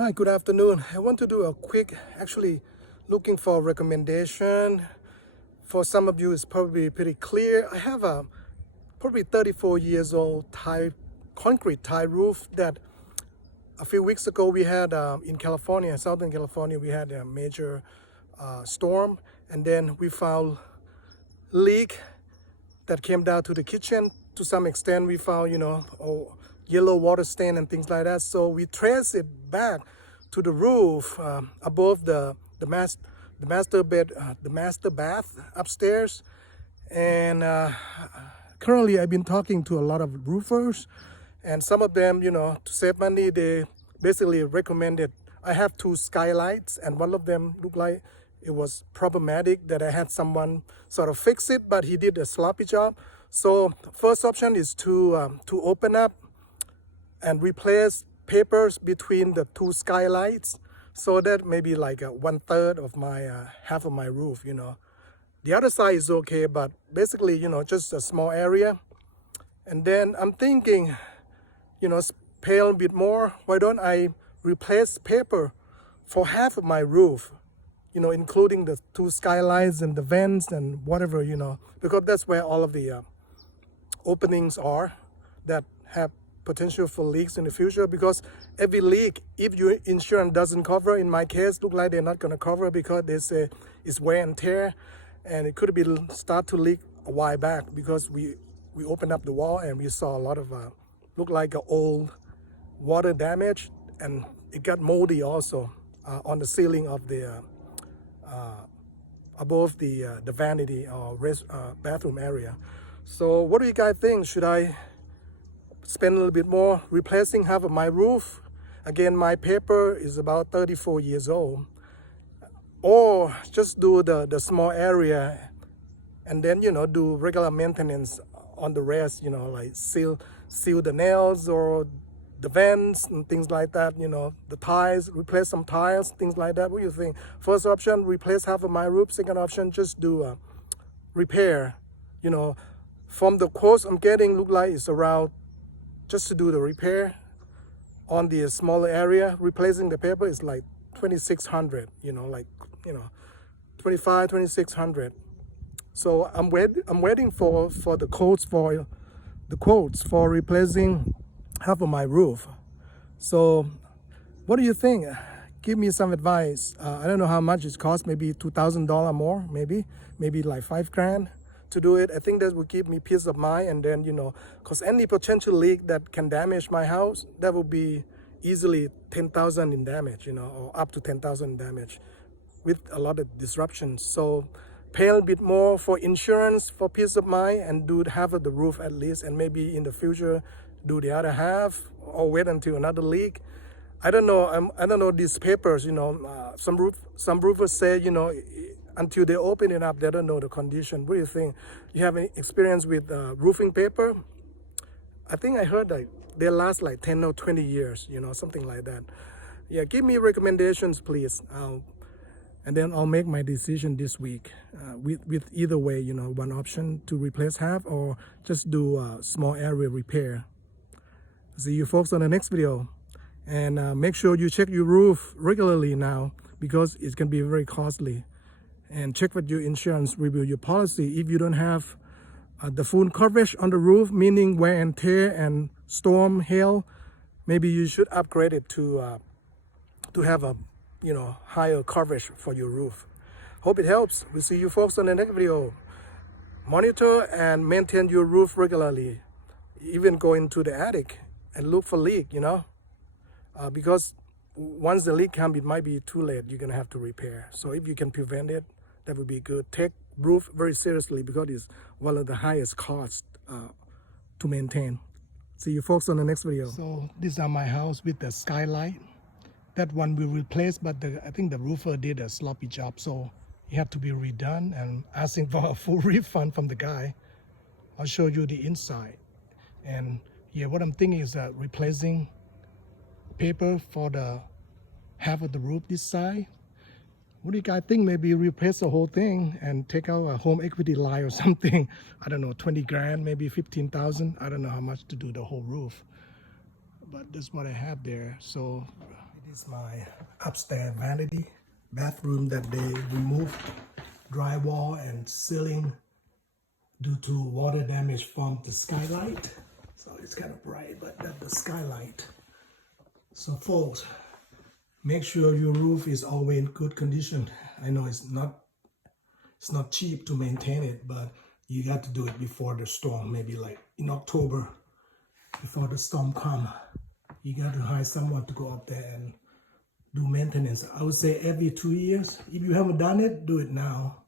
Hi, good afternoon. I want to do a quick, actually looking for recommendation. For some of you, it's probably pretty clear. I have a probably 34 years old concrete tile roof that a few weeks ago we had in California, Southern California, we had a major storm, and then we found leak that came down to the kitchen. To some extent, we found, yellow water stain and things like that. So we traced it back to the roof above the master bed, the master bath upstairs. And currently, I've been talking to a lot of roofers, and some of them, to save money, they basically recommended I have two skylights, and one of them looked like it was problematic that I had someone sort of fix it, but he did a sloppy job. So first option is to open up and replace papers between the two skylights, so that maybe like 1/3 of my half of my roof. The other side is okay, but basically, just a small area. And then I'm thinking, pay a bit more. Why don't I replace paper for half of my roof? Including the two skylights and the vents and whatever, because that's where all of the openings are that have potential for leaks in the future. Because every leak, if your insurance doesn't cover, in my case, look like they're not going to cover because they say it's wear and tear, and it could be start to leak a while back because we opened up the wall and we saw a lot of look like a old water damage, and it got moldy also on the ceiling of the above the vanity or bathroom area. So what do you guys think? Should I spend a little bit more replacing half of my roof? Again, my paper is about 34 years old. Or just do the small area and then, do regular maintenance on the rest, like seal the nails or the vents and things like that, the tiles, replace some tiles, things like that. What do you think? First option, replace half of my roof. Second option, just do a repair. From the quotes I'm getting, look like it's around, just to do the repair on the smaller area, replacing the paper is like 2,600, 2,600. So I'm waiting for the quotes for replacing half of my roof. So what do you think? Give me some advice. I don't know how much it costs, maybe $2,000 more, maybe like $5,000 to do it. I think that would give me peace of mind. And then, because any potential leak that can damage my house, that would be easily 10,000 in damage, or up to 10,000 in damage with a lot of disruptions. So pay a bit more for insurance for peace of mind and do half of the roof at least, and maybe in the future do the other half or wait until another leak. I don't know. I don't know these papers. Some roofers say until they open it up, they don't know the condition. What do you think? You have any experience with roofing paper? I think I heard that they last like 10 or 20 years. Something like that. Yeah, give me recommendations, please. And then I'll make my decision this week with either way. One option to replace half or just do a small area repair. See you folks on the next video. And make sure you check your roof regularly now, because it can be very costly. And check with your insurance, review your policy. If you don't have the full coverage on the roof, meaning wear and tear and storm, hail, maybe you should upgrade it to have a higher coverage for your roof. Hope it helps. We'll see you folks on the next video. Monitor and maintain your roof regularly. Even go into the attic and look for leak, because once the leak comes, it might be too late. You're going to have to repair. So if you can prevent it, that would be good. Take roof very seriously because it's one of the highest costs to maintain. See you folks on the next video. So these are my house with the skylight. That one we replaced, but I think the roofer did a sloppy job, so it had to be redone, and asking for a full refund from the guy. I'll show you the inside. And yeah, what I'm thinking is replacing paper for the half of the roof this side. What do you guys think? Maybe replace the whole thing and take out a home equity line or something. I don't know, 20 grand, maybe 15,000. I don't know how much to do the whole roof, but that's what I have there. So This is my upstairs vanity bathroom that they removed drywall and ceiling due to water damage from the skylight. So it's kind of bright, but that's the skylight. So folks, make sure your roof is always in good condition. I know it's not cheap to maintain it, but you got to do it before the storm, maybe like in October, before the storm come. You got to hire someone to go up there and do maintenance. I would say every 2 years. If you haven't done it, do it now.